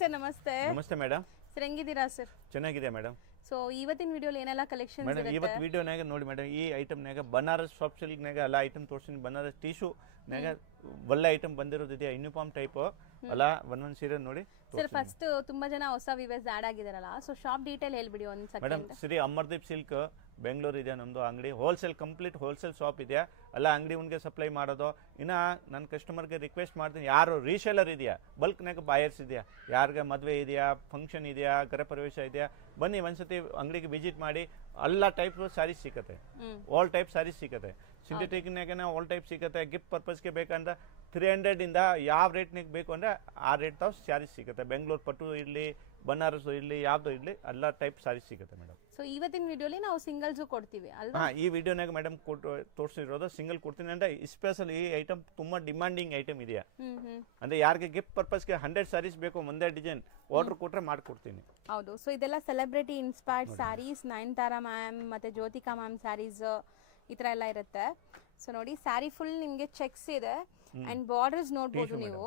Sir ನಮಸ್ತೆ. ನಮಸ್ತೆ madam. Sir ಹೆಂಗಿದ್ದೀರಾ ಸರ್? ಚೆನ್ನಾಗಿದೆ ಮೇಡಮ್. ಸೊ ಇವತ್ತಿನ ವಿಡಿಯೋಲಿ ಏನೆಲ್ಲ ಕಲೆಕ್ಷನ್ಸ್ ಮೇಡಮ್ ಇರುತ್ತೆ? ಇವತ್ತು ವಿಡಿಯೋನಾಗ ನೋಡಿ ಮೇಡಮ್, ಈ ಐಟಮ್ನಾಗ ಬನಾರಸ್ ಸಾಫ್ಟ್ ಸಿಲ್ಕ್ನಾಗ ಎಲ್ಲ ಐಟಮ್ ತೋರಿಸ್ತೀನಿ. ಬನಾರಸ್ ಟಿಶ್ಯೂನಾಗ ಒಳ್ಳೆ ಐಟಮ್ ಬಂದಿರೋದಿದೆ, ಯೂನಿಫಾರ್ಮ್ ಟೈಪ್ ಅಲ್ಲ. ಒಂದೊಂದು ಸೀರೆ ನೋಡಿ ಸರ್. ಫಸ್ಟ್ ತುಂಬಾ ಜನ ಹೊಸ ವಿವರ್ಸ್ ಆಡ್ ಆಗಿದಾರಲ್ಲ, ಸೊ ಶಾಪ್ ಡೀಟೇಲ್ ಹೇಳ್ಬಿಡಿ ಒಂದು madam. Second. Shri Amardeep Silk Bengaluru ಇದೆ ನಮ್ಮದು ಅಂಗಡಿ. ಹೋಲ್ಸೇಲ್, ಕಂಪ್ಲೀಟ್ ಹೋಲ್ಸೇಲ್ ಶಾಪ್ ಇದೆ. ಎಲ್ಲ ಅಂಗಡಿ ಉನ್ಗೆ ಸಪ್ಲೈ ಮಾಡೋದು. ಇನ್ನು ನನ್ನ ಕಸ್ಟಮರ್ಗೆ ರಿಕ್ವೆಸ್ಟ್ ಮಾಡ್ತೀನಿ, ಯಾರು ರೀಸೇಲರ್ ಇದೆಯಾ, ಬಲ್ಕ್ನಾಗ ಬಾಯರ್ಸ್ ಇದೆಯಾ, ಯಾರಿಗೆ ಮದುವೆ ಇದೆಯಾ, ಫಂಕ್ಷನ್ ಇದೆಯಾ, ಗೃಹ ಪ್ರವೇಶ ಇದೆಯಾ, ಬನ್ನಿ ಒಂದ್ಸತಿ ಅಂಗಡಿಗೆ ವಿಸಿಟ್ ಮಾಡಿ. ಎಲ್ಲ ಟೈಪ್ ಸ್ಯಾರೀಸ್ ಸಿಗುತ್ತೆ, ಆಲ್ ಟೈಪ್ ಸ್ಯಾರೀಸ್ ಸಿಗುತ್ತೆ. ಸಿಂಥೆಟಿಕ್ನಾಗ ಆಲ್ ಟೈಪ್ ಸಿಗುತ್ತೆ. ಗಿಫ್ಟ್ ಪರ್ಪಸ್ಗೆ ಬೇಕಂದ್ರೆ 300 ಇಂದ ಯಾವ ರೇಟ್ನಾಗ ಬೇಕು ಅಂದರೆ ಆ ರೇಟ್ ತಾವು ಸ್ಯಾರೀಸ್ ಸಿಗುತ್ತೆ. ಬೆಂಗಳೂರು ಪಟ್ಟು ಇರಲಿ, ಬನಾರಸ್ ಇರಲಿ, ಯಾವ್ದು ಇರಲಿ, ಎಲ್ಲ ಟೈಪ್ ಸ್ಯಾರೀಸ್ ಸಿಗುತ್ತೆ ಮೇಡಮ್. ಸೊ ಇವತ್ತಿನ ವಿಡಿಯೋಲಿ ನಾವು ಸಿಂಗಲ್ಸು ಕೊಡ್ತೀವಿ ಅಲ್ವಾ? ಹಾಂ, ಈ ವಿಡಿಯೋನಾಗ ಮೇಡಮ್ ತೋರಿಸಿರೋದು ಸಿಂಗಲ್ ಕೊಡ್ತೀನಿ. ಅಂದರೆ ಸ್ಪೆಷಲ್ ಈ ಐಟಮ್ ತುಂಬ ಡಿಮಾಂಡಿಂಗ್ ಐಟಮ್ ಇದೆಯಾ ಅಂದರೆ ಯಾರಿಗೆ ಗಿಫ್ಟ್ ಪರ್ಪಸ್ಗೆ 100 ಸ್ಯಾರೀಸ್ ಬೇಕು, ಒಂದೇ ಡಿಸೈನ್ ಆರ್ಡರ್ ಕೊಟ್ಟರೆ ಮಾಡಿಕೊಡ್ತೀನಿ. ಹೌದು. ಸೊ ಇದೆಲ್ಲ celebrity inspired sarees. Nayanthara ma'am ಮತ್ತು ಜ್ಯೋತಿಕಾ ಮ್ಯಾಮ್ ಸ್ಯಾರೀಸ್ ಈ ಥರ ಎಲ್ಲ ಇರುತ್ತೆ. ಸೊ ನೋಡಿ, ಸ್ಯಾರಿ ಫುಲ್ ನಿಮಗೆ ಚೆಕ್ಸ್ ಇದೆ ಅಂಡ್ ಬಾರ್ಡರ್ಸ್ ನೋಡ್ಬೋದು ನೀವು.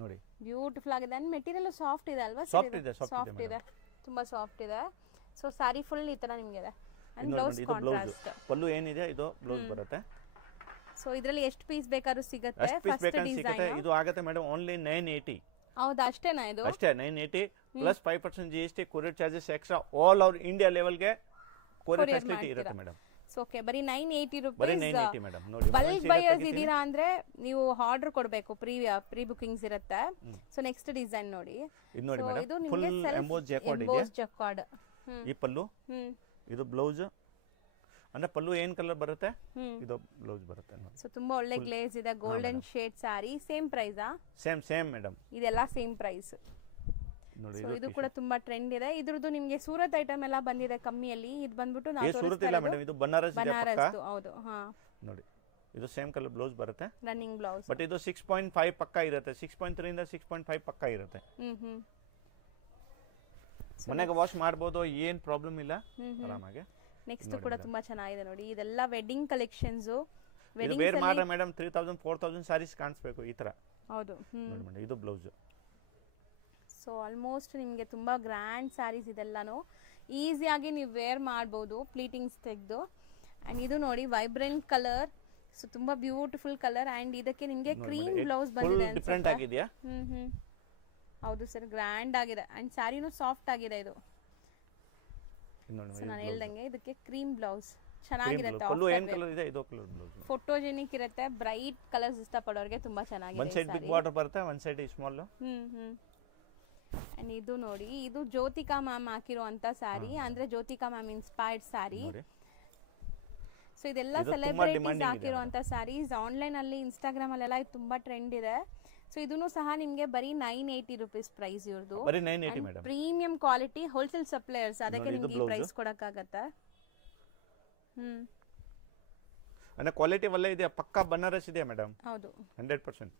ನೋಡಿ, ಬ್ಯೂಟಿಫುಲ್ ಆಗಿದೆ ಅಂಡ್ ಮೆಟೀರಿಯಲ್ ಸಾಫ್ಟ್ ಇದೆ ಅಲ್ವಾ? ಸಾಫ್ಟ್ ಇದೆ, ಸಾಫ್ಟ್ ಇದೆ, ತುಂಬಾ ಸಾಫ್ಟ್ ಇದೆ. ಸೊ ಸ್ಯಾರಿ ಫುಲ್ ಈ ತರ ನಿಮಗೆ ಇದೆ ಅಂಡ್ ಬ್ಲೌಸ್ ಕಾಂಟ್ರಾಸ್ಟ್. ಪಲ್ಲು ಏನಿದೆ ಇದು ಬ್ಲೌಸ್ ಬರುತ್ತೆ. ಸೊ ಇದರಲ್ಲಿ ಎಷ್ಟು ಪೀಸ್ ಬೇಕಾದ್ರೂ ಸಿಗುತ್ತೆ. ಫಸ್ಟ್ ಡಿಸೈನ್ ಇದು ಆಗುತ್ತೆ ಮೇಡಮ್ ಓನ್ಲಿ 980. ಹೌದಾ? ಅಷ್ಟೇನಾ ಇದು? ಅಷ್ಟೇ 980 plus 5% GST, courier charges extra. All over India ಲೆವೆಲ್ಗೆ ಕೊರಿಯರ್ ಫೆಸಿಲಿಟಿ ಇರುತ್ತೆ ಮೇಡಮ್. ಸೊ ಓಕೆ, ಬರೀ 980 ಬರೀ ರೂಪೀಸ್. 980 ಮೇಡಮ್. ನೋಡಿ, ಬಲ್ಕ್ ಬೈಯರ್ಸ್ ಇದೀರಾ ಅಂದ್ರೆ ನೀವು ಆರ್ಡರ್ ಕೊಡಬೇಕು, ಪ್ರೀ ಬುಕಿಂಗ್ಸ್ ಇರುತ್ತೆ. ಸೊ ನೆಕ್ಸ್ಟ್ ಡಿಸೈನ್ ನೋಡಿ. ಇದು ನೋಡಿ ಮೇಡಮ್, ಇದು ಫುಲ್ ನಿಮಗೆ ಎಂಬೋಸ್ ಜಾಕ್ವಾರ್ಡ್ ಇದೆ. ಎಂಬೋಸ್ ಜಾಕ್ವಾರ್ಡ್. ಈ ಪಲ್ಲು, ಇದು ಬ್ಲೌಸ್. ಅಂದ್ರೆ ಪಲ್ಲು ಏನ್ ಕಲರ್ ಬರುತ್ತೆ, ಇದು ಬ್ಲೌಸ್ ಬರುತ್ತೆ ನೋಡಿ. ಸೊ ತುಂಬಾ ಒಳ್ಳೆ ಗ್ಲೇಸ್ ಇದೆ, ಗೋಲ್ಡನ್ ಶೇಡ್ ಸ್ಯಾರಿ. ಸೇಮ್ ಪ್ರೈಸಾ? ಸೇಮ್ ಮೇಡಮ್, ಇದೆಲ್ಲ ಸೇಮ್ ಪ್ರೈಸ್. ನೋಡಿ. ಇದು ಕೂಡ ತುಂಬಾ ಟ್ರೆಂಡ್ ಇದೆ. ಇದ್ರದ್ದು ನಿಮಗೆ ಸೂರತ್ ಐಟಮ್ ಎಲ್ಲ ಬಂದಿದೆ ಕಮ್ಮಿಯಲ್ಲಿ. ಇದು ಬಂದ್ಬಿಟ್ಟು ನಾವು ಸೂರತ್ ಇಲ್ಲ ಮೇಡಮ್, ಇದು ಬನಾರಸ್ ಇದೆ ಪಕ್ಕ. ಹೌದು. ಹಾ, ನೋಡಿ, ಇದು ಸೇಮ್ ಕಲರ್ ಬ್ಲೌಸ್ ಬರುತ್ತೆ, ರನ್ನಿಂಗ್ ಬ್ಲೌಸ್. ಬಟ್ ಇದು 6.5 ಪಕ್ಕ ಇರುತ್ತೆ. 6.3 ಇಂದ 6.5 ಪಕ್ಕ ಇರುತ್ತೆ. ಮನೆಗೆ ವಾಶ್ ಮಾಡಬಹುದು, ಏನ್ ಪ್ರಾಬ್ಲಮ್ ಇಲ್ಲ, ಆರಾಮಾಗಿ. ನೆಕ್ಸ್ಟ್ ಕೂಡ ತುಂಬಾ ಚೆನ್ನಾಗಿದೆ ನೋಡಿ. ಇದೆಲ್ಲ ವೆಡ್ಡಿಂಗ್ ಕಲೆಕ್ಷನ್ಸ್. ವೇರ್ ಮಾಡ್ರೆ ಮೇಡಮ್ 3000 4000 ಸ್ಯಾರೀಸ್ ಕಾಣಿಸ್ಬೇಕು ಈ ತರ. ಹೌದು. ನೋಡಿ ಮೇಡಮ್, ಇದು ಬ್ಲೌಸ್. ಸೊ ಆಲ್ಮೋಸ್ಟ್ ನಿಮಗೆ ತುಂಬಾ ಗ್ರ್ಯಾಂಡ್ ಸ್ಯಾರೀಸ್ ಇದೆಲ್ಲಾನು ಈಸಿಯಾಗಿ ನೀವು ವೇರ್ ಮಾಡ್ಬೋದು, ಪ್ಲೀಟಿಂಗ್ಸ್ ತೆಗೆದು. ಅಂಡ್ ಇದು ನೋಡಿ, ವೈಬ್ರೆಂಟ್ ಕಲರ್. ಸೊ ತುಂಬಾ ಬ್ಯೂಟಿಫುಲ್ ಕಲರ್ ಅಂಡ್ ಇದಕ್ಕೆ ನಿಮಗೆ ಕ್ರೀಮ್ ಬ್ಲೌಸ್ ಬಂದಿದೆ. ಡಿಫರೆಂಟ್ ಆಗಿದೆಯಾ? ಹೌದು ಸರ್, ಗ್ರ್ಯಾಂಡ್ ಆಗಿದೆ ಅಂಡ್ ಸ್ಯಾರಿನೂ ಸಾಫ್ಟ್ ಆಗಿದೆ. ಇದು ನಾನು ಹೇಳ್ದಂಗೆ ಇದಕ್ಕೆ ಕ್ರೀಮ್ ಬ್ಲೌಸ್ ಚೆನ್ನಾಗಿರುತ್ತೆ. ಫೋಟೋಜೆನಿಕ್ ಇರುತ್ತೆ, ಬ್ರೈಟ್ ಕಲರ್ಸ್ ಇಷ್ಟಪಡೋರಿಗೆ ತುಂಬಾ ಚೆನ್ನಾಗಿದೆ. ಒನ್ ಸೈಡ್ ಬಿಗ್ ಬಾರ್ಡರ್ ಬರುತ್ತೆ, ಒನ್ ಸೈಡ್ ಸ್ಮಾಲ್. ಅಂಡ್ ಇದು ನೋಡಿ, ಇದು ಜ್ಯೋತಿಕಾ ಮ್ಯಾಮ್ ಹಾಕಿರುವಂತ ಸ್ಯಾರಿ, ಅಂದ್ರೆ Jyothika ma'am inspired sari. So ಇದೆಲ್ಲ ಸೆಲೆಬ್ರಿಟೀಸ್ ಹಾಕಿರುವಂತ ಸ್ಯಾರೀಸ್. ಆನ್ಲೈನ್ ಅಲ್ಲಿ, ಇನ್ಸ್ಟಾಗ್ರಾಮ್ ಅಲ್ಲೆಲ್ಲ ಇದು ತುಂಬಾ ಟ್ರೆಂಡ್ ಇದೆ. ಸೊ ಇದನ್ನು ಸಹ ನಿಮ್ಗೆ ಬರೀ 980 ರೂಪೀಸ್ ಪ್ರೈಸ್ ಇವ್ರದ್ದು. ಪ್ರೀಮಿಯಂ ಕ್ವಾಲಿಟಿ ಹೋಲ್ಸೇಲ್ ಸಪ್ಲೈಯರ್ಸ್, ಅದಕ್ಕೆ ನಿಮ್ಗೆ ಈ ಪ್ರೈಸ್ ಕೊಡಕ್ಕಾಗತ್ತೆ. ಅಂದ್ರೆ ಕ್ವಾಲಿಟಿ ಒಳ್ಳೆ ಇದೆ, ಪಕ್ಕಾ ಬನಾರಸ್ ಇದೆ ಮೇಡಮ್. ಹೌದು, 100%.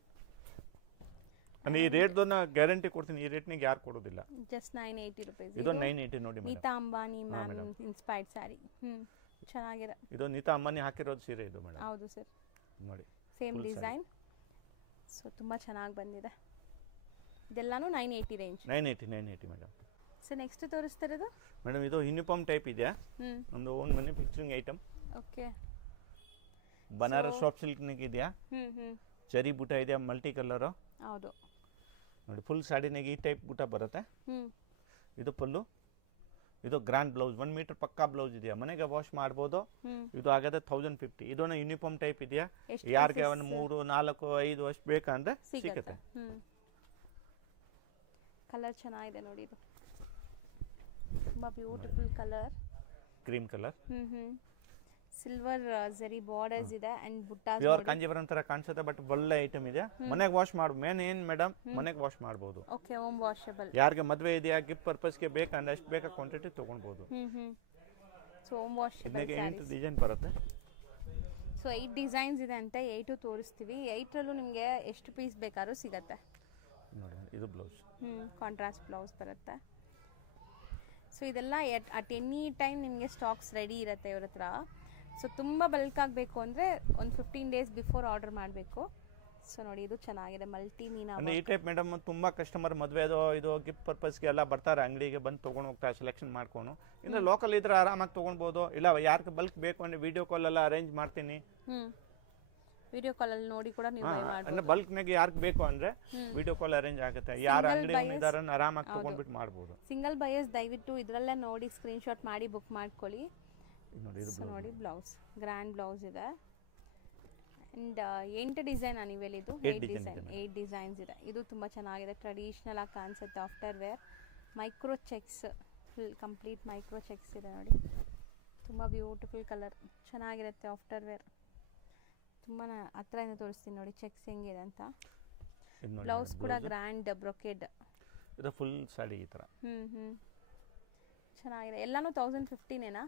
ಅಂದ್ರೆ ಈ ರೇಟ್ ದೊನ್ನ ಗ್ಯಾರಂಟಿ ಕೊಡ್ತೀನಿ, ಈ ರೇಟ್ ನಿಗೆ ಯಾರು ಕೊಡೋದಿಲ್ಲ. Just 980 rupees. ಇದು 980 ನೋಡಿ madam. Neeta Ambani ma'am inspired sari. ಚೆನ್ನಾಗಿದೆ. ಇದು ನೀತಾ ಅಂಬಾನಿ ಹಾಕಿರೋದು ಸೀರೆ ಇದು ಮೇಡಮ್. ಹೌದು ಸರ್, ನೋಡಿ, ಸೇಮ್ ಡಿಸೈನ್. ಸೊ ತುಂಬಾ ಚೆನ್ನಾಗಿ ಬಂದಿದೆ. ಇದೆಲ್ಲಾನು 980 ರೇಂಜ್. 980 ಮೇಡಮ್. ಸೊ ನೆಕ್ಸ್ಟ್ ತೋರಿಸ್ತಿರೋದು ಮೇಡಮ್, ಇದು ಯೂನಿಫಾರ್ಮ್ ಟೈಪ್ ಇದೆಯಾ, ನಮ್ದು own manufacturing item. Okay, Banaras soft silk ನಿಗೆ ಇದೆಯಾ, ಚರಿ ಬೂಟ ಇದೆಯಾ, ಮಲ್ಟಿ ಕಲರ್. ಹೌದು ನೋಡಿ, ಫುಲ್ ಸಾಡಿನಾಗ ಈ ಟೈಪ್ ಬೂಟ ಬರುತ್ತೆ. ಇದು ಪಲ್ಲು, ಇದು ಗ್ರ್ಯಾಂಡ್ ಬ್ಲೌಸ್, 1 ಮೀಟರ್ ಪಕ್ಕಾ ಬ್ಲೌಸ್ ಇದೆಯಾ, ಮನೆಗೆ ವಾಶ್ ಮಾಡ್ಬೋದು. ಇದು ಆಗದೆ 1050. ಇದನ್ನ ಯೂನಿಫಾರ್ಮ್ ಟೈಪ್ ಇದೆಯಾ, ಯಾರಿಗೆ 1 3 4 5 ಅಷ್ಟು ಬೇಕಂದ್ರೆ ಸಿಗುತ್ತೆ. ಕಲರ್ ಚೆನ್ನಾಗಿದೆ ನೋಡಿ, ಇದು ತುಂಬಾ beautiful colour, cream colour. Silver ಜರಿ ಬಾರ್ಡರ್ಸ್ ಇದೆ ಅಂಡ್ ಬುಟ್ಟಾಸ್. ಪ್ಯೂರ್ ಕಾಂಜೀವರಂ ತರ ಕಾಣಿಸುತ್ತೆ, ಬಟ್ ಒಳ್ಳೆ ಐಟಮ್ ಇದೆ. ಮನೆಗೆ ವಾಶ್ ಮಾಡು, ಮೇನ್ ಏನ್ ಮೇಡಮ್, ಮನೆಗೆ ವಾಶ್ ಮಾಡಬಹುದು. Okay, home washable. ಯಾರಿಗೆ ಮದುವೆ ಇದೆಯಾ, ಗಿಫ್ಟ್ ಪರ್ಪಸ್ಗೆ ಬೇಕಂದ್ರೆ ಅಷ್ಟು ಬೇಕಾ ಕ್ವಾಂಟಿಟಿ ತಗೊಳ್ಬಹುದು. ಸೊ ಹೋಮ್ ವಾಷಬಲ್ ಇದಕ್ಕೆ ಡಿಸೈನ್ ಬರುತ್ತೆ. ಸೊ 8 ಡಿಸೈನ್ಸ್ ಇದೆ ಅಂತ 8 ತೋರಿಸ್ತೀವಿ. 8ರಲ್ಲೂ ನಿಮಗೆ ಎಷ್ಟು ಪೀಸ್ ಬೇಕಾದ್ರೂ ಸಿಗುತ್ತೆ ನೋಡಿ. ಇದು ಬ್ಲೌಸ್, ಕಾಂಟ್ರಾಸ್ಟ್ ಬ್ಲೌಸ್ ಬರುತ್ತೆ. ಸೊ ಇದೆಲ್ಲ ಅಟ್ ಎನಿ ಟೈಮ್ ನಿಮಗೆ ಸ್ಟಾಕ್ಸ್ ರೆಡಿ ಇರುತ್ತೆ ಇವ್ರ ಹತ್ರ. ಸೊ ತುಂಬ ಬಲ್ಕ್ ಆಗಬೇಕು ಅಂದರೆ ಒಂದು 15 ಡೇಸ್ ಬಿಫೋರ್ ಆರ್ಡರ್ ಮಾಡಬೇಕು. ಸೊ ನೋಡಿ ಇದು ಚೆನ್ನಾಗಿದೆ ಮಲ್ಟಿ ಮೀನಾ ಅಂದ್ರೆ ಈ ಟೈಪ್ ಮೇಡಮ್ ತುಂಬಾ ಕಸ್ಟಮರ್ ಮದುವೆದು ಇದು ಗಿಫ್ಟ್ ಪರ್ಪಸ್ಗೆ ಎಲ್ಲ ಬರ್ತಾರೆ ಅಂಗಡಿಗೆ ಬಂದು ತೊಗೊಂಡು ಹೋಗ್ತಾರೆ ಸೆಲೆಕ್ಷನ್ ಮಾಡ್ಕೊಂಡು ಇನ್ನು ಲೋಕಲ್ ಇದ್ರೆ ಆರಾಮಾಗಿ ತೊಗೊಳ್ಬೋದು ಇಲ್ಲ ಯಾರಿಗೆ ಬಲ್ಕ್ ಬೇಕು ಅಂದ್ರೆ ವಿಡಿಯೋ ಕಾಲ್ ಎಲ್ಲ ಅರೇಂಜ್ ಮಾಡ್ತೀನಿ ವಿಡಿಯೋ ಕಾಲ್ ಅಲ್ಲಿ ನೋಡಿ ಕೂಡ ನೀವು ಬೈ ಮಾಡಬಹುದು ಅಂದ್ರೆ ಬಲ್ಕ್ನಾಗೆ ಯಾರಿಗೆ ಬೇಕು ಅಂದ್ರೆ ವಿಡಿಯೋ ಕಾಲ್ ಅರೇಂಜ್ ಆಗುತ್ತೆ ಯಾರು ಅಂಗಡಿ ಇದಾರೆ ಆರಾಮಾಗಿ ತೊಗೊಂಡ್ಬಿಟ್ಟು ಮಾಡ್ಬೋದು ಸಿಂಗಲ್ ಬಯರ್ಸ್ ದಯವಿಟ್ಟು ಇದರಲ್ಲೇ ನೋಡಿ ಸ್ಕ್ರೀನ್ ಶಾಟ್ ಮಾಡಿ ಬುಕ್ ಮಾಡ್ಕೊಳ್ಳಿ ನೋಡಿ ಬ್ಲೌಸ್ ಗ್ರ್ಯಾಂಡ್ ಬ್ಲೌಸ್ ಇದೆ ಅಂಡ್ 8 ಡಿಸೈನ್ ನೀವು ಹೇಳಿದ್ದು 8 ಡಿಸೈನ್ಸ್ ಇದೆ ಇದು ತುಂಬ ಚೆನ್ನಾಗಿದೆ ಟ್ರೆಡಿಷನಲ್ ಆಗಿ ಕಾಣಿಸುತ್ತೆ after wear micro checks full complete micro checks ಇದೆ ನೋಡಿ ತುಂಬ ಬ್ಯೂಟಿಫುಲ್ ಕಲರ್ ಚೆನ್ನಾಗಿರುತ್ತೆ ಆಫ್ಟರ್ ವೇರ್ ತುಂಬ ಹತ್ರದಿಂದ ತೋರಿಸ್ತೀನಿ ನೋಡಿ ಚೆಕ್ಸ್ ಹೆಂಗಿದೆ ಅಂತ ಬ್ಲೌಸ್ ಕೂಡ ಗ್ರ್ಯಾಂಡ್ ಬ್ರೊಕೆಡ್ ಇದು ಫುಲ್ ಸಾಡಿ ಈ ಥರ ಚೆನ್ನಾಗಿದೆ ಎಲ್ಲಾನು 1015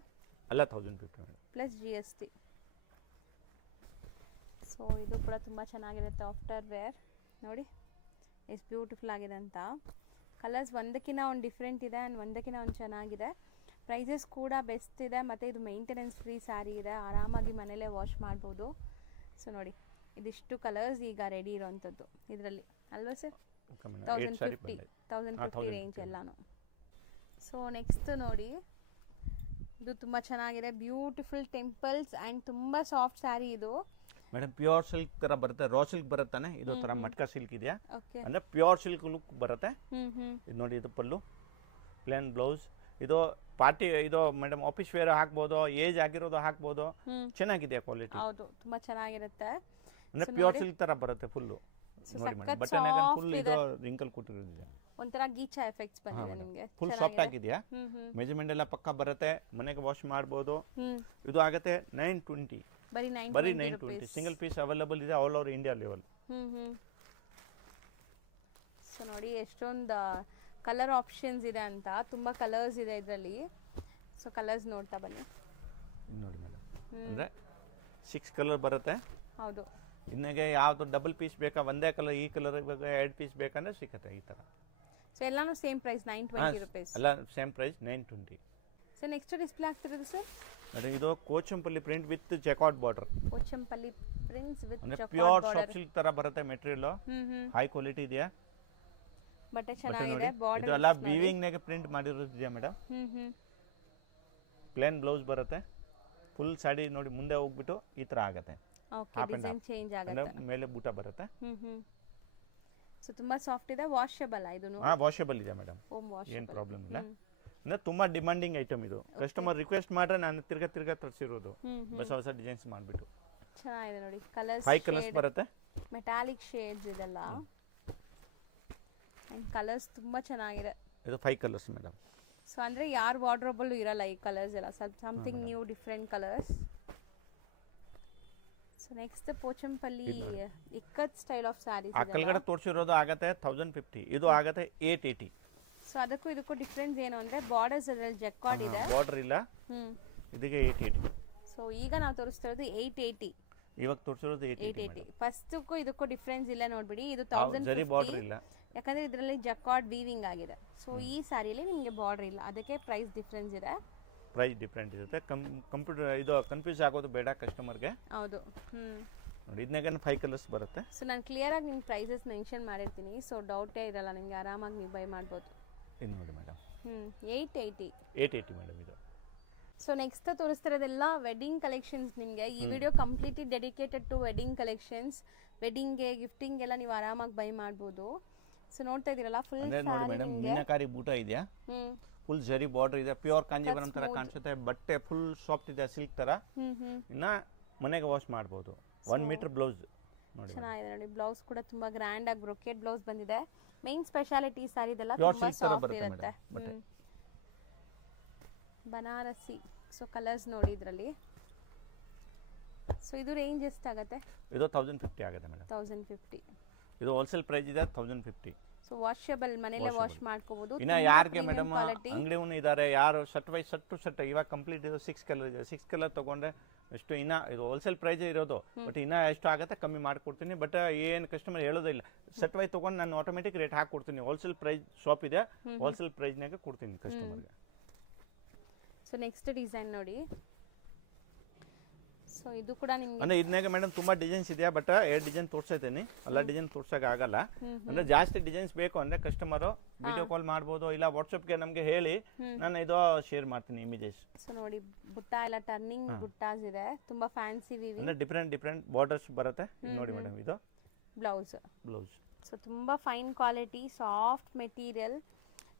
ಅಲ್ಲ 1015 ಪ್ಲಸ್ GST ಸೊ ಇದು ಕೂಡ ತುಂಬ ಚೆನ್ನಾಗಿರುತ್ತೆ ಆಫ್ಟರ್ ವೇರ್ ನೋಡಿ ಎಷ್ಟು ಬ್ಯೂಟಿಫುಲ್ ಆಗಿದೆ ಅಂತ ಕಲರ್ಸ್ ಒಂದಕ್ಕಿಂತ ಒಂದು ಡಿಫ್ರೆಂಟ್ ಇದೆ ಆ್ಯಂಡ್ ಒಂದಕ್ಕಿಂತ ಒಂದು ಚೆನ್ನಾಗಿದೆ ಪ್ರೈಸಸ್ ಕೂಡ ಬೆಸ್ಟ್ ಇದೆ ಮತ್ತು ಇದು ಮೇಂಟೆನೆನ್ಸ್ ಫ್ರೀ ಸ್ಯಾರಿ ಇದೆ ಆರಾಮಾಗಿ ಮನೇಲೇ ವಾಶ್ ಮಾಡ್ಬೋದು ಸೊ ನೋಡಿ ಇದಿಷ್ಟು ಕಲರ್ಸ್ ಈಗ ರೆಡಿ ಇರೋವಂಥದ್ದು ಇದರಲ್ಲಿ ಅಲ್ವಾ ಸರ್ 1050 ರೇಂಜ್ ಎಲ್ಲಾನು ಸೊ ನೆಕ್ಸ್ಟ್ ನೋಡಿ ಇದು ತುಂಬ ಚೆನ್ನಾಗಿದೆ ಬ್ಯೂಟಿಫುಲ್ ಟೆಂಪಲ್ಸ್ ಆ್ಯಂಡ್ ತುಂಬ ಸಾಫ್ಟ್ ಸ್ಯಾರಿ ಇದು ಮೇಡಮ್ ಪ್ಯೂರ್ ಸಿಲ್ಕ್ ತರ ಬರುತ್ತೆ ರಾ ಸಿಲ್ಕ್ ಬರುತ್ತಾನೆ ಇದು ತರ ಮಟ್ಕಾ ಸಿಲ್ಕ್ ಇದೆಯಾ ಓಕೆ ಅಂದ್ರೆ ಪ್ಯೂರ್ ಸಿಲ್ಕ್ ಲುಕ್ ಬರುತ್ತೆ ಇದು ನೋಡಿ ಇದು ಪಲ್ಲು ಪ್ಲೇನ್ ಬ್ಲೌಸ್ ಇದು ಪಾರ್ಟಿ ಇದು ಮೇಡಮ್ ಆಫೀಸ್ ವೇರ್ ಹಾಕ್ಬೋದು ಏಜ್ ಆಗಿರೋದು ಹಾಕ್ಬೋದು ಚೆನ್ನಾಗಿದೆ ಕ್ವಾಲಿಟಿ ಹೌದು ತುಂಬಾ ಚೆನ್ನಾಗಿರುತ್ತೆ ಅಂದ್ರೆ ಪ್ಯೂರ್ ಸಿಲ್ಕ್ ತರ ಬರುತ್ತೆ ಫುಲ್ ನೋಡಿ ಮೇಡಮ್ ಬಟನ್ ಫುಲ್ ಇದು ರಿಂಕಲ್ ಕೊಟ್ಟಿರೋದಿದೆ ಒಂಥರ ಗೀಚಾ ಎಫೆಕ್ಟ್ಸ್ ಬಂದಿದೆ ನಿಮಗೆ ಫುಲ್ ಸಾಫ್ಟ್ ಆಗಿದೆಯಾ ಮೆಜರ್ಮೆಂಟ್ ಎಲ್ಲ ಪಕ್ಕಾ ಬರುತ್ತೆ ಮನೆಗೆ ವಾಶ್ ಮಾಡ್ಬೋದು ಇದು ಆಗುತ್ತೆ 920 ಬರೀ 920 ಸಿಂಗಲ್ ಪೀಸ್ ಅವೈಲೇಬಲ್ ಇದೆ all over India level so ನೋಡಿ ಎಷ್ಟೊಂದು ಕಲರ್ ಆಪ್ಷನ್ಸ್ ಇದೆ ಅಂತ ತುಂಬಾ ಕಲರ್ಸ್ ಇದೆ ಇದರಲ್ಲಿ ಸೊ ಕಲರ್ಸ್ ನೋಡ್ತಾ ಬನ್ನಿ ನೋಡಿ ಮೇಡಮ್ ಅಂದ್ರೆ 6 ಕಲರ್ ಬರುತ್ತೆ ಹೌದು ಇನ್ನಗೆ ಯಾವುದು ಡಬಲ್ ಪೀಸ್ ಬೇಕಾ ಒಂದೇ ಕಲರ್ ಈ ಕಲರ್ ಬೇಕಾ 2 ಪೀಸ್ ಬೇಕಂದ್ರೆ ಸಿಗುತ್ತೆ ಈ ತರ ಸೊ ಎಲ್ಲಾನು ಸೇಮ್ ಪ್ರೈಸ್ 920 ರೂಪೀಸ್ ಎಲ್ಲ same price 920 so next display ಆಗ್ತಿರೋದು ಸರ್ ಅದೇ ಇದು Kochampalli print with jacquard border Kochampalli prints with ಅಂದ್ರೆ ಪ್ಯೂರ್ ಸಾಫ್ಟ್ ಸಿಲ್ಕ್ ತರ ಬರುತ್ತೆ ಮೆಟೀರಿಯಲ್ ಹೈ ಕ್ವಾಲಿಟಿ ಇದೆಯಾ ಬಟ್ಟೆ ಚೆನ್ನಾಗಿದೆ ಬಾರ್ಡರ್ ಇದು ಎಲ್ಲ ವೀವಿಂಗ್ ನಾಗೆ ಪ್ರಿಂಟ್ ಮಾಡಿರೋದು ಇದೆಯಾ ಮೇಡಮ್ ಪ್ಲೇನ್ ಬ್ಲೌಸ್ ಬರುತ್ತೆ ಫುಲ್ ಸಾಡಿ ನೋಡಿ ಮುಂದೆ ಹೋಗ್ಬಿಟ್ಟು ಈ ತರ ಆಗುತ್ತೆ ಓಕೆ ಡಿಸೈನ್ ಚೇಂಜ್ ಆಗುತ್ತೆ ಮೇಲೆ ಬೂಟ ಬರುತ್ತೆ ಸೊ ತುಂಬಾ ಸಾಫ್ಟ್ ಇದೆ ವಾಷಬಲ್ ಇದನ್ನು ವಾಷಬಲ್ ಇದೆ ಮೇಡಮ್ ಏನು ಪ್ರಾಬ್ಲಮ್ ಇಲ್ಲ ಅಂದ್ರೆ ತುಂಬಾ ಡಿಮಾಂಡಿಂಗ್ ಐಟಮ್ ಇದು ಕಸ್ಟಮರ್ ರಿಕ್ವೆಸ್ಟ್ ಮಾಡ್ರೆ ನಾನು ತಿರ್ಗಾ ತರಿಸಿರೋದು ಹೊಸ ಡಿಸೈನ್ಸ್ ಮಾಡ್ಬಿಟ್ಟು ಚೆನ್ನಾಗಿದೆ ನೋಡಿ ಕಲರ್ಸ್ 5 ಕಲರ್ಸ್ ಬರುತ್ತೆ ಮೆಟಾಲಿಕ್ ಶೇಡ್ಸ್ ಇದೆಲ್ಲ ಅಂಡ್ ಕಲರ್ಸ್ ತುಂಬಾ ಚೆನ್ನಾಗಿದೆ ಇದು 5 ಕಲರ್ಸ್ ಮೇಡಮ್ ಸೊ ಅಂದ್ರೆ ಯಾರ್ ವಾರ್ಡ್ರೋಬ್ ಅಲ್ಲೂ ಇರಲ್ಲ ಈ ಕಲರ್ಸ್ ಎಲ್ಲ something new different colours so next Pochampally ikat style of sarees ಆ ಕೆಳಗಡೆ ತೋರಿಸಿರೋದು ಆಗುತ್ತೆ 1050 ಇದು ಆಗುತ್ತೆ 880 ಸೊ ಅದಕ್ಕೂ ಇದಕ್ಕೂ ಡಿಫರೆನ್ಸ್ ಏನು ಅಂದ್ರೆ ಬಾರ್ಡರ್ಸ್ ಅದರಲ್ಲಿ ಜಕ್ಕಾರ್ಡ್ ಇದೆ ಬಾರ್ಡರ್ ಇಲ್ಲ ಇದಕ್ಕೆ 880 ಸೊ ಈಗ ನಾವು ತೋರಿಸ್ತಿರೋದು 880 ಇವಾಗ ತೋರಿಸಿರೋದು 880 ಫಸ್ಟ್ಗೂ ಇದಕ್ಕೂ ಡಿಫರೆನ್ಸ್ ಇಲ್ಲ ನೋಡ್ಬಿಡಿ ಇದು ಜರಿ ಬಾರ್ಡರ್ ಇಲ್ಲ ಯಾಕಂದ್ರೆ ಇದರಲ್ಲಿ ಜಕಾರ್ಡ್ ವೀವಿಂಗ್ ಆಗಿದೆ ಸೊ ಈ ಸ್ಯಾರಿಲಿ ನಿಮಗೆ ಬಾರ್ಡರ್ ಇಲ್ಲ ಅದಕ್ಕೆ ಪ್ರೈಸ್ ಡಿಫರೆನ್ಸ್ ಇದೆ ಪ್ರೈಸ್ ಡಿಫರೆಂಟ್ ಇರುತ್ತೆ ಕಂಪ್ಯೂಟರ್ ಇದು ಕನ್ಫ್ಯೂಸ್ ಆಗೋದು ಬೇಡ ಕಸ್ಟಮರ್ಗೆ ಹೌದು ನೋಡಿ ಇದನ್ನಾಗ 5 ಕಲರ್ಸ್ ಬರುತ್ತೆ ಸೊ ನಾನು ಕ್ಲಿಯರ್ ಆಗಿ ನಿಮ್ಮ ಪ್ರೈಸಸ್ ಮೆನ್ಷನ್ ಮಾಡಿರ್ತೀನಿ ಸೊ ಡೌಟೇ ಇರಲ್ಲ ನಿಮಗೆ ಆರಾಮಾಗಿ ನೀವು ಬೈ ಮಾಡ್ಬೋದು ಇದು ನೋಡಿ ಮೇಡಮ್ 880 ಮೇಡಮ್ ಇದು ಸೊ ನೆಕ್ಸ್ಟ್ ತೋರಿಸ್ತಿರೋದೆಲ್ಲ ವೆಡ್ಡಿಂಗ್ ಕಲೆಕ್ಷನ್ಸ್ ನಿಮಗೆ ಈ video completely dedicated to wedding collections ವೆಡ್ಡಿಂಗ್ಗೆ ಗಿಫ್ಟಿಂಗ್ ಎಲ್ಲ ನೀವು ಆರಾಮಾಗಿ ಬೈ ಮಾಡ್ಬೋದು ಸೊ ನೋಡ್ತಾ ಇದೀರಲ್ಲ ಫುಲ್ ನೋಡಿ ಮೇಡಮ್ ಮೀನಾಕಾರಿ ಬೂಟ ಇದೆಯಾ ಫುಲ್ ಜರಿ ಬಾರ್ಡರ್ ಇದೆ ಪ್ಯೂರ್ ಕಾಂಜೀವರಂ ತರ ಕಾಣಿಸುತ್ತೆ ಬಟ್ಟೆ ಫುಲ್ ಸಾಫ್ಟ್ ಇದೆ ಸಿಲ್ಕ್ ತರ ಇನ್ನ ಮನೆಗೆ ವಾಶ್ ಮಾಡಬಹುದು 1 ಮೀಟರ್ ಬ್ಲೌಸ್ ನೋಡಿ ಚೆನ್ನಾಗಿದೆ ನೋಡಿ ಬ್ಲೌಸ್ ಕೂಡ ತುಂಬಾ ಗ್ರ್ಯಾಂಡ್ ಆಗಿ ಬ್ರೊಕೆಟ್ ಬ್ಲೌಸ್ ಬಂದಿದೆ ಮೇನ್ ಸ್ಪೆಷಾಲಿಟಿ ಸಾರಿ ಇದೆಲ್ಲ ತುಂಬಾ ಸಾಫ್ಟ್ ಇರುತ್ತೆ ಬನಾರಸಿ ಸೊ ಕಲರ್ಸ್ ನೋಡಿ ಇದರಲ್ಲಿ ಸೊ ಇದು ರೇಂಜ್ ಎಷ್ಟಾಗುತ್ತೆ ಇದು 1050 ಆಗುತ್ತೆ ಮೇಡಮ್ 1050 ಇದು ಹೋಲ್ಸೇಲ್ ಪ್ರೈಸ್ ಇದೆ 1050 ಸೊ ವಾಷಬಲ್ ಮನೆಯಲ್ಲೇ ವಾಶ್ ಮಾಡ್ಕೋಬಹುದು ಇನ್ನ ಯಾರಿಗೆ ಮೇಡಮ್ ಅಂಗಡಿವನು ಇದ್ದಾರೆ ಯಾರು ಶರ್ಟ್ ವೈಸ್ ಶರ್ಟ್ ಇವಾಗ ಕಂಪ್ಲೀಟ್ ಇದು 6 ಕಲರ್ ಇದೆ 6 ಕಲರ್ ತಗೊಂಡ್ರೆ ಎಷ್ಟು ಇನ್ನ ಇದು ಹೋಲ್ಸೇಲ್ ಪ್ರೈಸ್ ಇರೋದು ಬಟ್ ಇನ್ನ ಎಷ್ಟು ಆಗುತ್ತೆ ಕಮ್ಮಿ ಮಾಡ್ಕೊಡ್ತೀನಿ ಬಟ್ ಏನು ಕಸ್ಟಮರ್ ಹೇಳೋದಿಲ್ಲ ಶರ್ಟ್ ವೈಸ್ ತಗೊಂಡು ನಾನು ಆಟೋಮೆಟಿಕ್ ರೇಟ್ ಹಾಕೊಡ್ತೀನಿ ಹೋಲ್ಸೇಲ್ ಪ್ರೈಸ್ ಶಾಪ್ ಇದೆ ಹೋಲ್ಸೇಲ್ ಪ್ರೈಸ್ನಾಗ ಕೊಡ್ತೀನಿ ಕಸ್ಟಮರ್ಗೆ ಸೊ ನೆಕ್ಸ್ಟ್ ಡಿಸೈನ್ ನೋಡಿ ಸೊ ಇದು ಕೂಡ ನಿಮ್ಗೆ ಅಂದ್ರೆ ಇದನ್ನಾಗ ಮೇಡಮ್ ತುಂಬಾ ಡಿಸೈನ್ಸ್ ಇದೆಯಾ, ಬಟ್ 2 ಡಿಸೈನ್ ತೋರ್ಸೈತೀನಿ. ಎಲ್ಲ ಡಿಸೈನ್ ತೋರ್ಸಕ್ ಆಗಲ್ಲ. ಅಂದ್ರೆ ಜಾಸ್ತಿ ಡಿಸೈನ್ಸ್ ಬೇಕು ಅಂದ್ರೆ ಕಸ್ಟಮರ್ ವಿಡಿಯೋ ಕಾಲ್ ಮಾಡ್ಬೋದು, ಇಲ್ಲ ವಾಟ್ಸ್ಆಪ್ಗೆ ನಮ್ಗೆ ಹೇಳಿ ನಾನು ಇದು ಶೇರ್ ಮಾಡ್ತೀನಿ ಇಮೇಜಸ್. ಸೊ ನೋಡಿ ಬುಟ್ಟ ಎಲ್ಲ ಟರ್ನಿಂಗ್ ಬುಟ್ಟಾಸ್ ಇದೆ, ತುಂಬಾ ಫ್ಯಾನ್ಸಿ ವಿವಿ. ಅಂದ್ರೆ ಡಿಫ್ರೆಂಟ್ ಬಾರ್ಡರ್ಸ್ ಬರುತ್ತೆ. ಇದು ನೋಡಿ ಮೇಡಮ್, ಇದು ಬ್ಲೌಸ್. ಸೊ ತುಂಬಾ fine quality soft material.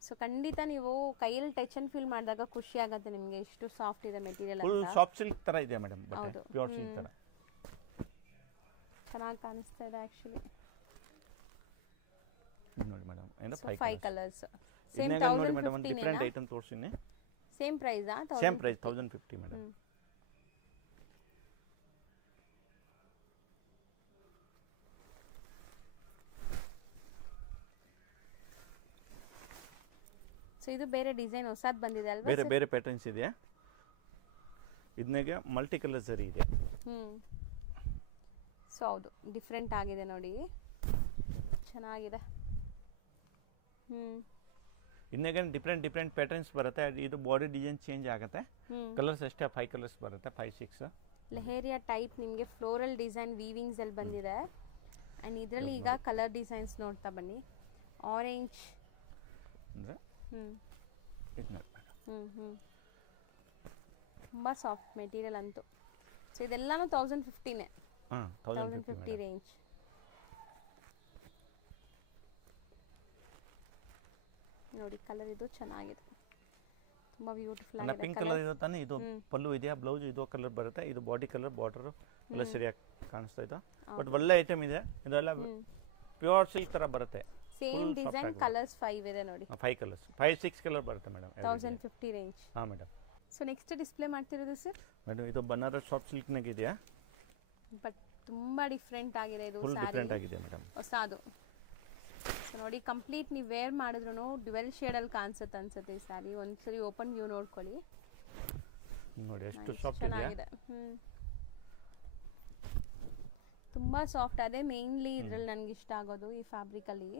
So ಖಂಡಿತ ನೀವು ಕೈಯಲ್ಲಿ ಟಚ್ ಅಂಡ್ ಫೀಲ್ ಮಾಡಿದಾಗ ಖುಷಿ ಆಗುತ್ತೆ ನಿಮಗೆ, ಎಷ್ಟು ಸಾಫ್ಟ್ ಇದೆ ಮೆಟೀರಿಯಲ್ ಅಂತ. ಫುಲ್ ಸಾಫ್ಟ್ ಸಿಲ್ಕ್ ತರ ಇದೆ ಮೇಡಮ್, ಬಟ್ಟೆ ಪ್ಯೂರ್ ಸಿಲ್ಕ್ ತರ ಚೆನ್ನಾಗಿ ಕಾಣಿಸ್ತಾ ಇದೆ ಆಕ್ಚುಲಿ. ನೋಡಿ ಮೇಡಮ್, ಏನು 5 ಕಲರ್ಸ್. ಸೇಮ್ ನೋಡಿ ಮೇಡಮ್, ಒಂದು ಡಿಫರೆಂಟ್ ಐಟಮ್ ತೋರಿಸ್ತೀನಿ. Same price same price 1050 madam. So ಇದು ಬೇರೆ ಡಿಸೈನ್ ಹೊಸದು ಬಂದಿದೆ ಅಲ್ವಾ? ಬೇರೆ ಪ್ಯಾಟರ್ನ್ಸ್ ಇದೆ. ಇದನ್ನೆಗೆ ಮಲ್ಟಿ ಕಲರ್ ಸರಿ ಇದೆ. ಸೊ ಹೌದು ಡಿಫ್ರೆಂಟ್ ಆಗಿದೆ ನೋಡಿ, ಚೆನ್ನಾಗಿದೆ. ಇನ್ನೇಗೆ ಡಿಫ್ರೆಂಟ್ ಪ್ಯಾಟರ್ನ್ಸ್ ಬರುತ್ತೆ. ಇದು ಬಾಡಿ ಡಿಸೈನ್ ಚೇಂಜ್ ಆಗುತ್ತೆ. ಕಲರ್ಸ್ ಅಷ್ಟೇ 5 ಕಲರ್ಸ್ ಬರುತ್ತೆ, 5-6 ಲೆಹೇರಿಯಾ ಟೈಪ್. ನಿಮಗೆ ಫ್ಲೋರಲ್ ಡಿಸೈನ್ ವೀವಿಂಗ್ಸ್ ಅಲ್ಲಿ ಬಂದಿದೆ. ಆ್ಯಂಡ್ ಇದರಲ್ಲಿ ಈಗ ಕಲರ್ ಡಿಸೈನ್ಸ್ ನೋಡ್ತಾ ಬನ್ನಿ. ಆರೆಂಜ್ ಅಂದರೆ ತುಂಬ ಸಾಫ್ಟ್ ಮೆಟೀರಿಯಲ್ ಅಂತೂ. ಸೊ ಇದೆಲ್ಲಾನು 1050ನೇ. 1050 ರೇಂಜ್. ನೋಡಿ ಕಲರ್ ಇದು ಚೆನ್ನಾಗಿದೆ, ತುಂಬಾ ಬ್ಯೂಟಿಫುಲ್ ಆಗಿದೆ. ಪಿಂಕ್ ಕಲರ್ ಇದೆ ತಾನೆ, ಇದು ಪಲ್ಲು ಇದೆಯಾ, ಬ್ಲೌಸ್ ಇದು ಕಲರ್ ಬರುತ್ತೆ. ಇದು ಬಾಡಿ ಕಲರ್, ಬಾರ್ಡರ್ ಎಲ್ಲ ಸರಿಯಾಗಿ ಕಾಣಿಸ್ತಾ ಇದೆ. ಬಟ್ ಒಳ್ಳೆ ಐಟಮ್ ಇದೆ. ಇದೆಲ್ಲ ಪ್ಯೂರ್ ಸಿಲ್ಕ್ ತರ ಬರುತ್ತೆ. ಸೇಮ್ ಡಿಸೈನ್, ಕಲರ್ಸ್ 5 ಇದೆ ನೋಡಿ. 5 ಕಲರ್ಸ್, 5-6 ಕಲರ್ ಬರುತ್ತೆ ಮೇಡಮ್. 1050 ರೇಂಜ್. ಹಾಂ ಮೇಡಮ್. ಸೊ ನೆಕ್ಸ್ಟ್ ಡಿಸ್ಪ್ಲೇ ಮಾಡ್ತಿರೋದು ಸರ್ ಮೇಡಮ್, ಇದು ಬನಾರಸ್ ಸಾಫ್ಟ್ ಸಿಲ್ಕ್ ನಾಗ ಇದೆಯಾ, ಬಟ್ ತುಂಬಾ ಡಿಫ್ರೆಂಟ್ ಆಗಿದೆ. ಇದು ಫುಲ್ ಡಿಫರೆಂಟ್ ಆಗಿದೆ ಮೇಡಮ್, ಹೊಸದು. ಸೊ ನೋಡಿ ಕಂಪ್ಲೀಟ್ ನೀವು ವೇರ್ ಮಾಡಿದ್ರು ಡ್ಯುವೆಲ್ ಶೇಡ್ ಅಲ್ಲಿ ಕಾಣಿಸುತ್ತೆ ಅನ್ಸುತ್ತೆ ಈ ಸ್ಯಾರಿ. ಒಂದ್ಸರಿ ಓಪನ್ ವ್ಯೂ ನೋಡ್ಕೊಳ್ಳಿ. ನೋಡಿ ಎಷ್ಟು ಸಾಫ್ಟ್ ಇದೆ. ತುಂಬಾ ಸಾಫ್ಟ್. ಅದೇ ಮೇನ್ಲಿ ಇದ್ರಲ್ಲಿ ನನಗೆ ಇಷ್ಟ ಆಗೋದು ಈ ಫ್ಯಾಬ್ರಿಕ್ ಅಲ್ಲಿ.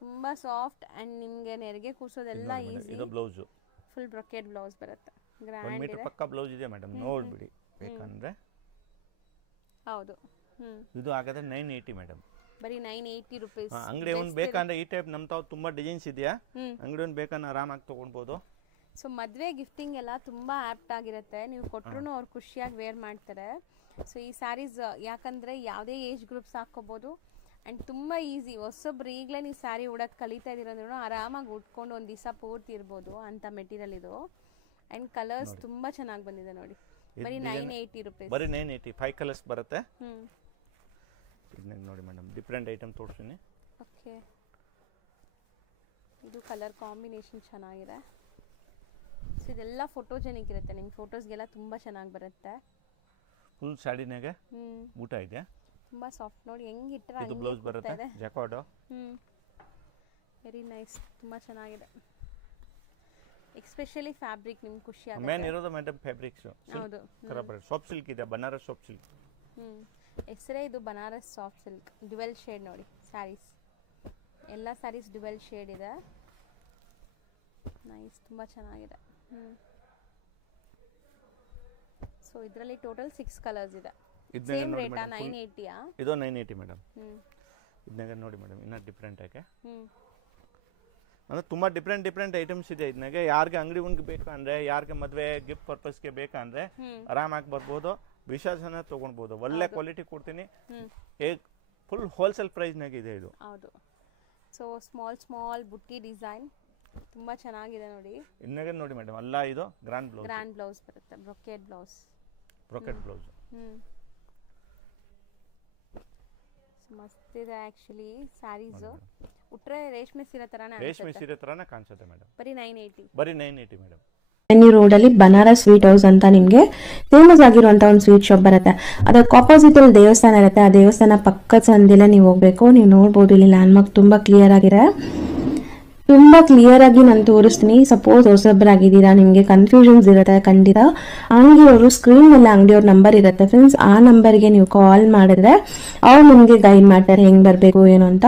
ತುಂಬಾ ಸಾಫ್ಟ್ ಅಂಡ್ ನಿಮಗೆ ನೆರಿಗೆ ಕೂರ್ಸೋದೆಲ್ಲ ಈಸಿ. ಇದು ಬ್ಲೌಸ್ ಫುಲ್ ಬ್ರೊಕೆಟ್ ಬ್ಲೌಸ್ ಬರುತ್ತೆ. 1 ಮೀಟರ್ ಪಕ್ಕ ಬ್ಲೌಸ್ ಇದೆ ಮೇಡಮ್, ನೋಡ್ಬಿಡಿ ಬೇಕಂದ್ರೆ. ಹೌದು. ಇದು ಆಗದೆ 980 ಮೇಡಮ್, ಬರೀ 980 ರೂಪೀಸ್. ಅಂಗಡಿ ಒಂದು ಬೇಕಂದ್ರೆ ಈ ಟೈಪ್ ನಮ್ಮ ತಾವು ತುಂಬಾ ಡಿಸೈನ್ಸ್ ಇದೆಯಾ, ಅಂಗಡಿ ಒಂದು ಬೇಕಂದ್ರೆ ಆರಾಮಾಗಿ ತಗೊಳ್ಬೋದು. ಸೊ ಮದುವೆ ಗಿಫ್ಟಿಂಗ್ ಎಲ್ಲ ತುಂಬಾ ಆಪ್ಟ್ ಆಗಿರುತ್ತೆ. ನೀವು ಕೊಟ್ಟರು ಅವ್ರು ಖುಷಿಯಾಗಿ ವೇರ್ ಮಾಡ್ತಾರೆ. ಸೊ ಈ ಸ್ಯಾರೀಸ್ ಯಾಕಂದ್ರೆ ಯಾವುದೇ ಏಜ್ ಗ್ರೂಪ್ಸ್ ಹಾಕೋಬಹುದು ಆ್ಯಂಡ್ ತುಂಬ ಈಸಿ. ಹೊಸೊಬ್ರು ಈಗಲೇ ನೀವು ಸ್ಯಾರಿ ಉಡೋದು ಕಲಿತಾ ಇದ್ದೀರಂದ್ರೂ ಆರಾಮಾಗಿ ಉಟ್ಕೊಂಡು ಒಂದು ದಿವಸ ಪೂರ್ತಿ ಇರ್ಬೋದು ಅಂಥ ಮೆಟೀರಿಯಲ್ ಇದು. ಆ್ಯಂಡ್ ಕಲರ್ಸ್ ತುಂಬ ಚೆನ್ನಾಗಿ ಬಂದಿದೆ ನೋಡಿ. ಬರೀ 980 ರೂಪೀಸ್. ಬರೀ 980, 5 ಕಲರ್ಸ್ ಬರುತ್ತೆ. ಇದನ್ನ ನೋಡಿ ಮೇಡಮ್, ಡಿಫ್ರೆಂಟ್ ಐಟಮ್ ತೋರಿಸ್ತೀನಿ. ಓಕೆ, ಇದು ಕಲರ್ ಕಾಂಬಿನೇಷನ್ ಚೆನ್ನಾಗಿದೆ. ಸೊ ಇದೆಲ್ಲ ಫೋಟೋಜೆನಿಕ್ ಇರುತ್ತೆ, ನಿಮ್ಮ ಫೋಟೋಸ್ಗೆಲ್ಲ ತುಂಬ ಚೆನ್ನಾಗಿ ಬರುತ್ತೆ. ಫುಲ್ ಸ್ಯಾರಿನಾಗೆ ಊಟ ಇದೆ, ತುಂಬಾ ಸಾಫ್ಟ್. ನೋಡಿ ಹೆಂಗ್ ಇಟ್ಟರೆ ಇದು ಬ್ಲೌಸ್ ಬರುತ್ತೆ, ಜಾಕಾರ್ಡ್. ವೆರಿ ನೈಸ್, ತುಂಬಾ ಚೆನ್ನಾಗಿದೆ. ಎಸ್ಪೆಷಲಿ ಫ್ಯಾಬ್ರಿಕ್ ನಿಮ್ಗೆ ಖುಷಿ ಆಗುತ್ತೆ. ಮೇನ್ ಇರೋದು ಮೇಡಮ್ ಫ್ಯಾಬ್ರಿಕ್ಸ್. ಹೌದು, ಸಾಫ್ಟ್ ಸಿಲ್ಕ್ ಇದೆ, ಬನಾರಸ್ ಸಾಫ್ಟ್ ಸಿಲ್ಕ್. ಹೆಸರೇ ಇದು Banaras soft silk. Dual shade ನೋಡಿ ಸ್ಯಾರೀಸ್, ಎಲ್ಲ ಸ್ಯಾರೀಸ್ ಡ್ಯುವೆಲ್ ಶೇಡ್ ಇದೆ. ನೈಸ್, ತುಂಬಾ ಚೆನ್ನಾಗಿದೆ. ಸೊ ಇದರಲ್ಲಿ ಟೋಟಲ್ 6 ಕಲರ್ಸ್ ಇದೆ. ಸೇಮ್ ರೇಟಾ? 980 ಆ? ಇದು 980 ಮೇಡಮ್. ಇದನ್ನಾಗ ನೋಡಿ ಮೇಡಮ್, ಇನ್ನ ಡಿಫ್ರೆಂಟ್ ಆಗಿ ಅಂದ್ರೆ ತುಂಬಾ ಡಿಫ್ರೆಂಟ್ ಐಟಮ್ಸ್ ಇದೆ. ಇದನ್ನಾಗ ಯಾರಿಗೆ ಅಂಗಡಿ ಉಂಗ್ ಬೇಕಂದ್ರೆ, ಯಾರಿಗೆ ಮದುವೆ ಗಿಫ್ಟ್ ಪರ್ಪಸ್ಗೆ ಬೇಕಂದ್ರೆ ಆರಾಮಾಗಿ ಬರ್ಬೋದು. ವಿಶ್ವಾಸನ ತಗೊಳ್ಬೋದು. ಒಳ್ಳೆ ಕ್ವಾಲಿಟಿ ಕೊಡ್ತೀನಿ. ಫುಲ್ ಹೋಲ್ಸೇಲ್ ಪ್ರೈಸ್ನಾಗ ಇದೆ ಇದು. ಹೌದು. ಸೊ ಸ್ಮಾಲ್ ಬುಟ್ಟಿ ಡಿಸೈನ್ ತುಂಬಾ ಚೆನ್ನಾಗಿದೆ ನೋಡಿ. ಇದನ್ನಾಗ ನೋಡಿ ಮೇಡಮ್, ಅಲ್ಲ ಇದು ಗ್ರ್ಯಾಂಡ್ ಬ್ಲೌಸ್ ಬರುತ್ತೆ, ಬ್ರೊಕೆಟ್ ಬ್ಲೌಸ್. ಮಸ್ತ್ ಇದೆ ಆಕ್ಚುಲಿ ಸ್ಯಾರೀಸ್. ಉಟ್ರೆ ರೇಷ್ಮೆ ಸೀರೆ ತರಾನೇ ಕಾಣಿಸುತ್ತೆ ಮೇಡಮ್. ಬರೀ 980. ಬರೀ 980 ಮೇಡಮ್. ರೋಡ್ ಅಲ್ಲಿ ಬನಾರಸ್ ಸ್ವೀಟ್ ಹೌಸ್ ಅಂತ ನಿಮ್ಗೆ ಫೇಮಸ್ ಆಗಿರುವಂತ ಒಂದು ಸ್ವೀಟ್ ಶಾಪ್ ಬರುತ್ತೆ. ಅದಕ್ಕೆ ಆಪೋಸಿಟ್ ಅಲ್ಲಿ ದೇವಸ್ಥಾನ ಇರುತ್ತೆ. ಆ ದೇವಸ್ಥಾನ ಪಕ್ಕದ ಸಂದಿಲೆ ನೀವು ಹೋಗ್ಬೇಕು. ನೀವು ನೋಡ್ಬೋದು ಇಲ್ಲಿ ಲ್ಯಾಂಡ್ ಮಾರ್ಕ್ ತುಂಬಾ ಕ್ಲಿಯರ್ ಆಗಿದೆ. ತುಂಬ ಕ್ಲಿಯರ್ ಆಗಿ ನಾನು ತೋರಿಸ್ತೀನಿ. ಸಪೋಸ್ ಹೊಸಬ್ರಾಗಿದ್ದೀರಾ, ನಿಮಗೆ ಕನ್ಫ್ಯೂಷನ್ಸ್ ಇರುತ್ತೆ ಖಂಡಿತ, ಅಂಗಡಿಯವರು ಸ್ಕ್ರೀನ್ ಮೇಲೆ ಅಂಗಡಿಯವ್ರ ನಂಬರ್ ಇರುತ್ತೆ ಫ್ರೆಂಡ್ಸ್, ಆ ನಂಬರ್ಗೆ ನೀವು ಕಾಲ್ ಮಾಡಿದ್ರೆ ಅವ್ರು ನಿಮಗೆ ಗೈಡ್ ಮಾಡ್ತಾರೆ ಹೆಂಗೆ ಬರಬೇಕು ಏನು ಅಂತ.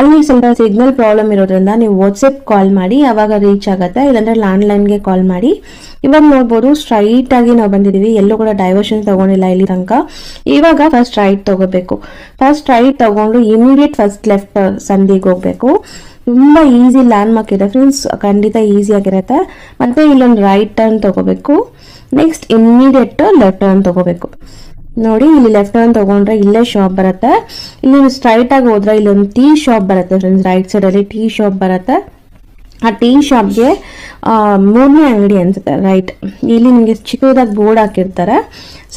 ಅಲ್ಲಿ ಸ್ವಲ್ಪ ಸಿಗ್ನಲ್ ಪ್ರಾಬ್ಲಮ್ ಇರೋದ್ರಿಂದ ನೀವು ವಾಟ್ಸಪ್ ಕಾಲ್ ಮಾಡಿ, ಅವಾಗ ರೀಚ್ ಆಗುತ್ತೆ. ಇಲ್ಲಾಂದ್ರೆ ಲ್ಯಾಂಡ್ಲೈನ್ಗೆ ಕಾಲ್ ಮಾಡಿ. ಇವಾಗ ನೋಡ್ಬೋದು ಸ್ಟ್ರೈಟ್ ಆಗಿ ನಾವು ಬಂದಿದ್ದೀವಿ, ಎಲ್ಲೂ ಕೂಡ ಡೈವರ್ಷನ್ ತಗೊಂಡಿಲ್ಲ ಇಲ್ಲಿ ತನಕ. ಇವಾಗ ಫಸ್ಟ್ ರೈಟ್ ತಗೋಬೇಕು. ಫಸ್ಟ್ ರೈಟ್ ತಗೊಂಡು ಇಮಿಡಿಯೇಟ್ ಫಸ್ಟ್ ಲೆಫ್ಟ್ ಸಂದಿಗೆ ಹೋಗ್ಬೇಕು. ತುಂಬ ಈಸಿ ಲ್ಯಾಂಡ್ ಮಾರ್ಕ್ ಇದೆ ಫ್ರೆಂಡ್ಸ್, ಖಂಡಿತ ಈಸಿ ಆಗಿರುತ್ತೆ. ಮತ್ತೆ ಇಲ್ಲೊಂದು ರೈಟ್ ಟರ್ನ್ ತಗೋಬೇಕು. ನೆಕ್ಸ್ಟ್ ಇಮಿಡಿಯೇಟ್ ಲೆಫ್ಟ್ ಟರ್ನ್ ತಗೋಬೇಕು. ನೋಡಿ ಇಲ್ಲಿ ಲೆಫ್ಟ್ ಟರ್ನ್ ತಗೊಂಡ್ರೆ ಇಲ್ಲೇ ಶಾಪ್ ಬರುತ್ತೆ. ಇಲ್ಲಿ ಸ್ಟ್ರೈಟ್ ಆಗಿ ಹೋದ್ರೆ ಇಲ್ಲೊಂದು ಟೀ ಶಾಪ್ ಬರುತ್ತೆ ಫ್ರೆಂಡ್ಸ್, ರೈಟ್ ಸೈಡ್ ಅಲ್ಲಿ ಟೀ ಶಾಪ್ ಬರುತ್ತೆ. ಆ ಟೀ ಶಾಪ್ಗೆ 3ನೇ ಅಂಗಡಿ ಅನ್ಸುತ್ತೆ, ರೈಟ್. ಇಲ್ಲಿ ನಿಮಗೆ ಚಿಕ್ಕದಾಗಿ ಬೋರ್ಡ್ ಹಾಕಿರ್ತಾರೆ.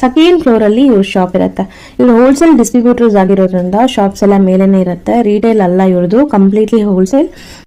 ಸೆಕೆಂಡ್ ಫ್ಲೋರ್ ಅಲ್ಲಿ ಇವ್ರ ಶಾಪ್ ಇರುತ್ತೆ. ಇವ್ರು ಹೋಲ್ಸೇಲ್ ಡಿಸ್ಟ್ರಿಬ್ಯೂಟರ್ಸ್ ಆಗಿರೋದ್ರಿಂದ ಶಾಪ್ಸ್ ಎಲ್ಲ ಮೇಲೇನೆ ಇರುತ್ತೆ. ರಿಟೇಲ್ ಅಲ್ಲ ಇವ್ರದ್ದು, ಕಂಪ್ಲೀಟ್ಲಿ ಹೋಲ್ಸೇಲ್.